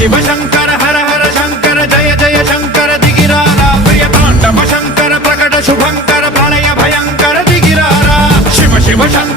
शिव शंकर हर हर शंकर जय जय शंकर दिगिरारा प्रिय तांडव शंकर प्रकट शुभंकर प्रलय भयंकर दिगिरारा शिव शिव शंकर